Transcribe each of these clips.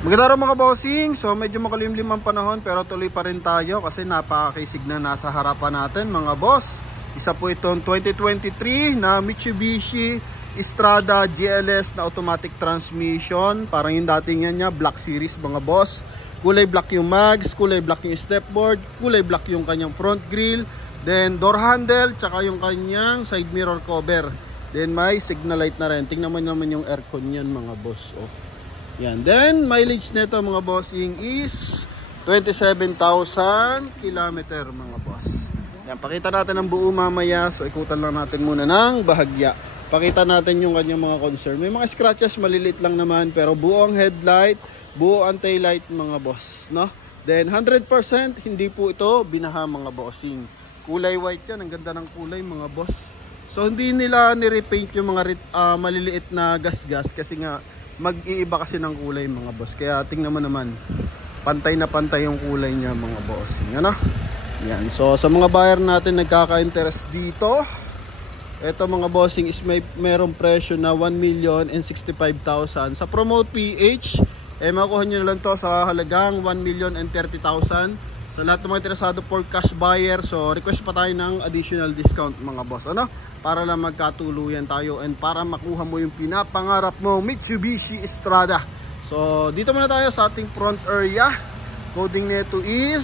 Magandang araw mga bossing. So medyo makalimlim ang panahon pero tuloy pa rin tayo kasi napakakisig na nasa harapan natin mga boss. Isa po itong 2023 na Mitsubishi Strada GLS na automatic transmission. Parang yung dating yan niya, Black Series mga boss. Kulay black yung mags, kulay black yung stepboard, kulay black yung kanyang front grille, then door handle, tsaka yung kanyang side mirror cover. Then may signal light na rin. Tingnan naman yung aircon yan mga boss. Oh. Yan. Then, mileage nito mga bossing is 27,000 kilometer mga boss. Yan. Pakita natin ang buo mamaya. So, ikutan lang natin muna ng bahagya. Pakita natin yung kanyang mga concern. May mga scratches, maliliit lang naman. Pero buo ang headlight, buo ang taillight mga boss. No? Then, 100% hindi po ito binaha mga bossing. Kulay white yan. Ang ganda ng kulay mga boss. So, hindi nila nirepaint yung mga maliliit na gas-gas kasi nga mag-iiba kasi ng kulay mga boss. Kaya tingnan mo naman, pantay na pantay yung kulay niya mga boss. Ano? Yan. So sa mga buyer natin nagkaka-interest dito, ito mga bossing is merong presyo na 1,065,000. Sa Promote PH, makukuha nyo na lang to sa halagang 1,030,000. Sa lahat ng mga interesado for cash buyer, so request pa tayo ng additional discount mga boss. Ano? Para lang magkatuluyan tayo and para makuha mo yung pinapangarap mo, Mitsubishi Strada. So dito muna tayo sa ating front area. Coding nito is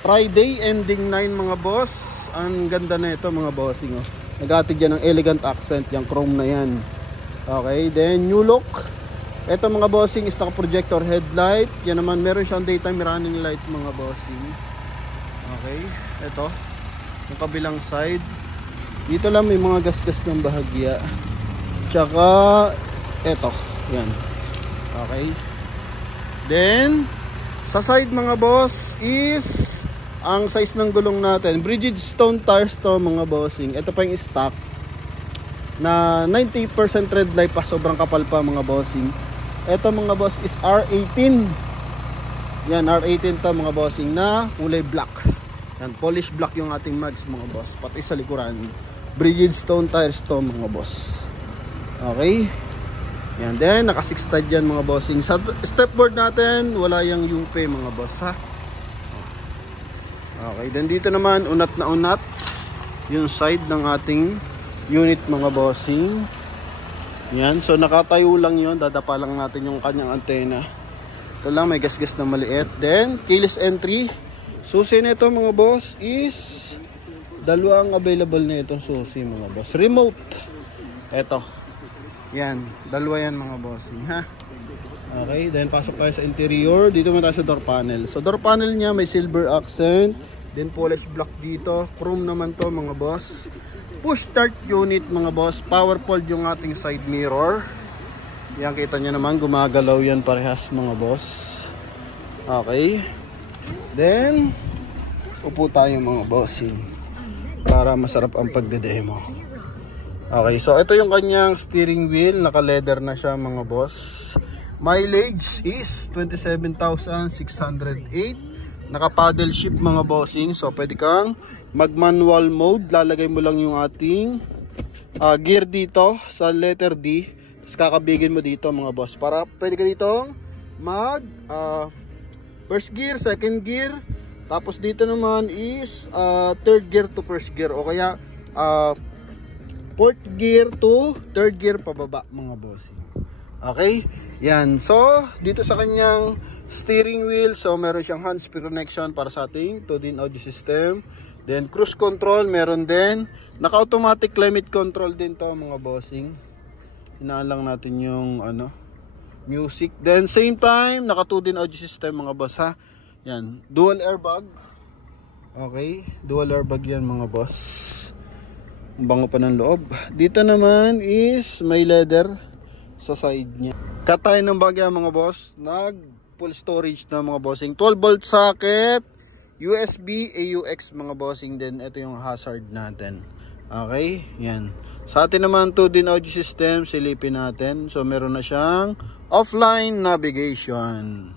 Friday ending 9 mga boss. Ang ganda na ito mga bossing. Oh. Nag-atig yan ng elegant accent, yung chrome na yan. Okay, then new look. Ito mga bossing is naka-projector headlight. Yan naman meron siyang daytime running light mga bossing. Okay, ito yung kabilang side. Dito lang may mga gas-gas ng bahagya. Tsaka eto, yan. Okay. Then sa side mga boss is ang size ng gulong natin. Bridgestone tires to mga bossing. Ito pa yung stock na 90% red light pa, sobrang kapal pa mga bossing. Ito mga boss is R18. Yan, R18 to mga bossing na kulay black. Yan, polish black yung ating mags mga boss. Pati sa likuran. Bridgestone tires to mga boss. Okay. Yan, then naka 6 stud yan mga bossing. Sa stepboard natin, wala yung UP mga boss ha. Okay, then dito naman unat na unat yung side ng ating unit mga bossing. Yan, so nakatayo lang yun. Dadapa lang natin yung kanyang antena. Ito lang, may gas-gas na maliit. Then, keyless entry. Susi nito mga boss is dalawang available na itong susi mga boss. Remote. Eto. Yan, dalawa yan mga bossing ha. Okay, then pasok tayo sa interior. Dito muna tayo sa door panel. So door panel niya may silver accent. Then polish black dito. Chrome naman to mga boss. Push start unit mga boss. Powerful yung ating side mirror. Yan, kita nyo naman gumagalaw yan parehas mga boss. Okay. Then upo tayo mga bossing para masarap ang pagdedemo. Okay, so ito yung kanyang steering wheel. Naka leather na siya mga boss. Mileage is 27,608. Naka paddle shift mga bossing. So pwede kang mag manual mode. Lalagay mo lang yung ating gear dito sa letter D. Tapos kakabigin mo dito mga boss. Para pwede ka dito mag first gear, second gear. Tapos dito naman is third gear to first gear. O kaya fourth gear to third gear pababa mga bossing. Okay? Yan. So, dito sa kanyang steering wheel, so meron siyang hands-free connection para sa ating 2-in audio system. Then, cruise control, meron din. Naka-automatic climate control din to mga bossing. Hinaan lang natin yung music. Then, same time, naka 2-in audio system mga boss ha. Yan. Dual airbag. Okay. Dual airbag yan mga boss. Ang bango pa ng loob. Dito naman is may leather sa side niya. Cut tayo ng bagya mga boss. Nag full storage na mga bossing. 12 volt socket. USB, AUX mga bossing din. Ito yung hazard natin. Okay. Yan. Sa atin naman 2-in audio system. Silipin natin. So meron na siyang offline navigation.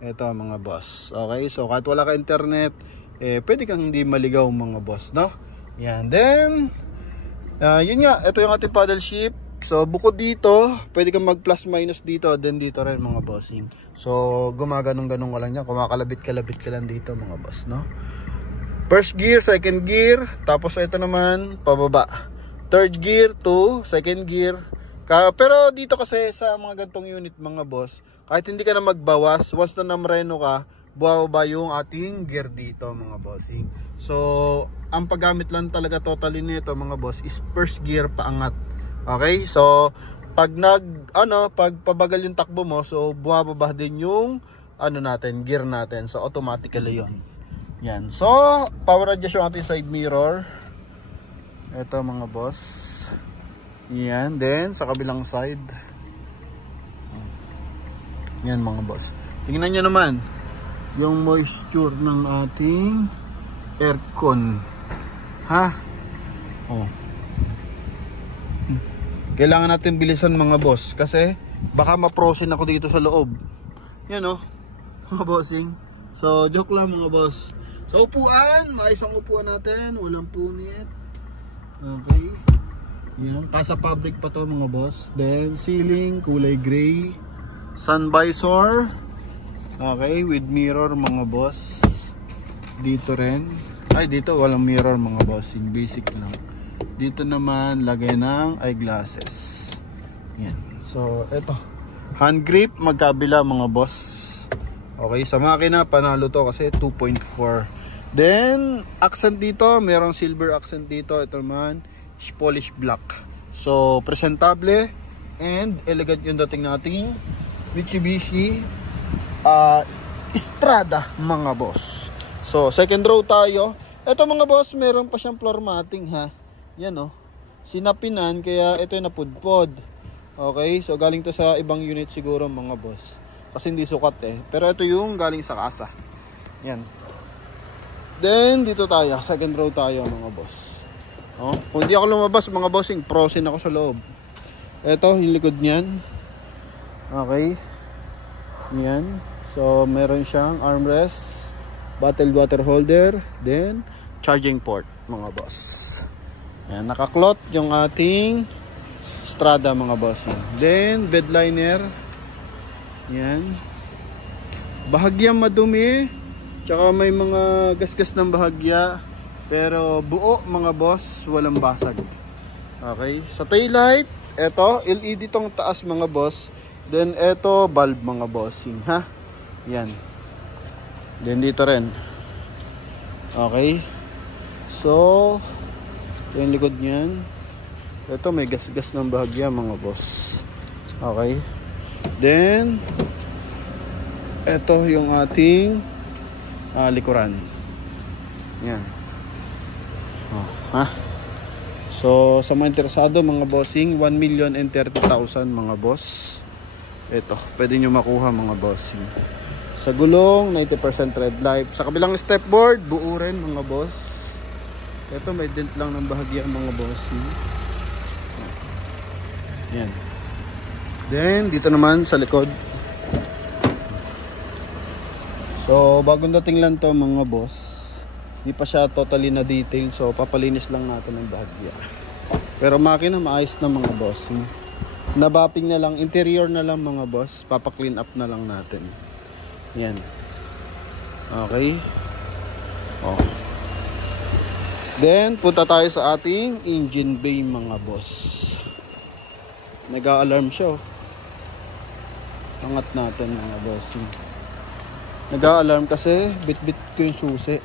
Ito mga boss. Okay. So kahit wala ka internet, pwede kang hindi maligaw mga boss. No? Yan. Then, yun nga. Ito yung ating paddle shift. So bukod dito, pwede kang mag plus minus dito, then dito rin mga bossing. So gumaganong-ganong ka lang yan, kumakalabit-kalabit ka lang dito mga boss, no? First gear, second gear, tapos ito naman pababa. Third gear to second gear. Pero dito kasi sa mga gantong unit mga boss, kahit hindi ka na magbawas, once na namreno ka, buwaba yung ating gear dito mga bossing. So ang paggamit lang talaga totally nito mga boss is first gear paangat. Okay, so pag pag pabagal yung takbo mo, so bumababa din yung gear natin. So automatically yon. Yan. So power adjust yung ating side mirror. Ito mga boss. Yan, then sa kabilang side. Yan mga boss. Tingnan niyo naman yung moisture ng ating aircon. Ha? Oh. Kailangan natin bilisan mga boss kasi baka ma-frozen ako dito sa loob. Yan oh, mga bossing. So joke lang mga boss. So upuan, maayos ang upuan natin, walang punit. Okay. Yan, kasa fabric pa to mga boss. Then ceiling kulay gray. Sun visor. Okay, with mirror mga boss. Dito rin. Ay dito walang mirror mga bossing, basic lang. Dito naman lagay ng eyeglasses. Yan. So eto, hand grip magkabila mga boss. Okay, sa makina panalo to kasi 2.4. Then accent dito, merong silver accent dito. Ito naman polish black. So presentable and elegant yung dating nating Mitsubishi Strada mga boss. So second row tayo. Ito mga boss, meron pa siyang floor matting ha. Yan oh, sinapinan kaya ito yung napudpod. Okay, so galing to sa ibang unit siguro mga boss, kasi hindi sukat eh. Pero ito yung galing sa kasa. Yan. Then dito tayo, second row tayo mga boss. Oh, kung hindi ako lumabas mga bossing, frozen ako sa loob. Ito yung likod niyan. Okay. Yan. So meron siyang armrest, bottled water holder, then charging port mga boss. Yan, nakaklot yung ating Strada mga bossing. Then bed liner. Yan. Bahagyang madumi, tsaka may mga gasgas ng bahagya, pero buo mga boss, walang basag. Okay, sa taillight, eto LED tong taas mga boss. Then eto bulb mga bossing ha. Yan. Then dito rin. Okay. So yung likod niyan, ito may gas-gas ng bahagya mga boss. Okay. Then ito yung ating likuran. Yan. Oh, ha? So sa mga interesado mga bossing, 1,030,000 mga boss. Ito, pwede nyo makuha mga bossing. Sa gulong, 90% red light. Sa kabilang stepboard, buo rin mga boss. Ito may dent lang ng bahagya mga bossing. Yan. Then dito naman sa likod. So bagong dating lang to mga boss. Hindi pa siya totally na detail, so papalinis lang natin ng bahagya. Pero makina maayos na mga boss. Nabapping na lang, interior na lang mga boss. Papa-clean up na lang natin. Yan. Okay. Oh. Then punta tayo sa ating engine bay mga boss. Nag-a-alarm siya oh. Angat natin mga boss. Nag-a-alarm kasi bit-bit ko yung susi.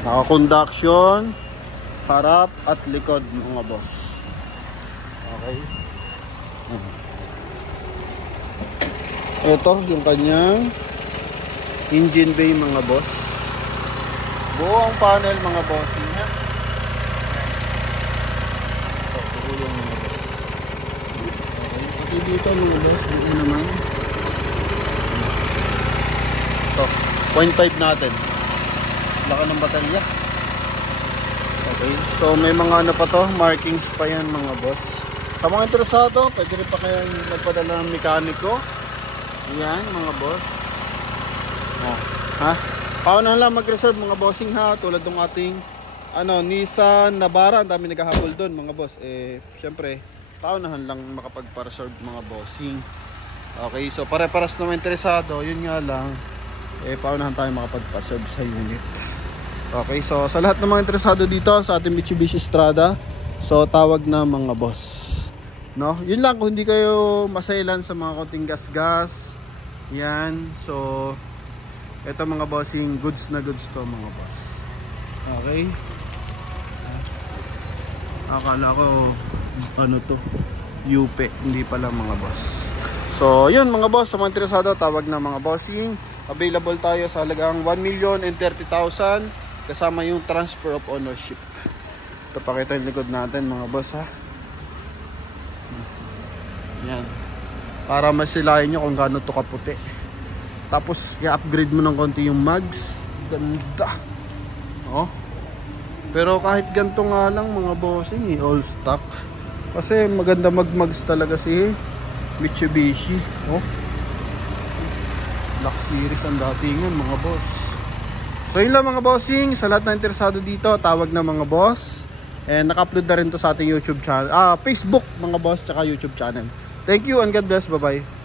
Naka-conduction, harap at likod mga boss. Okay. Ito yung kanyang engine bay mga boss. Buo ang panel mga boss. Ito yung mga boss. Okay. Pati dito mga boss, dito naman. Ito, 0.5 natin. Laka ng baterya. Okay, so may mga ano pa to, markings pa yan mga boss. Sa mga interesado, pwede rin pa kayang nagpadala ng mekaniko. Yan mga boss. Ha? Paano lang mag-reserve mga bossing ha, tulad ng ating Nissan Navara, ang dami naghahabol doon mga boss. Syempre, paunahan lang makapag-reserve mga bossing. Okay, so pare-paras naman interesado, yun nga lang, paunahan tayo makapag-reserve sa unit. Okay, so sa lahat ng mga interesado dito sa ating Mitsubishi Strada, so tawag na mga boss. No? Yun lang, kung hindi kayo masailan sa mga konting gas-gas, yan, so ito mga bossing, goods na goods to mga boss. Okay. Akala ko to, Yupe, hindi pala mga boss. So yun mga boss, sa mga interesado tawag na mga bossing. Available tayo sa halagang 1,030,000 kasama yung transfer of ownership. Ito, pakita yung likod natin mga boss ha. Yan, para masilayan nyo kung gaano to kaputi. Tapos i-upgrade mo ng konti yung mags. Ganda. Oh. Pero kahit ganito nga lang mga bossing, all stock. Kasi maganda mag-mags talaga si Mitsubishi. Oh. Black Series ang datingan mga boss. So yun lang mga bossing. Sa lahat na interesado dito, tawag na mga boss. And naka-upload na rin to sa ating YouTube channel, Facebook mga boss, tsaka YouTube channel. Thank you and God bless. Bye bye.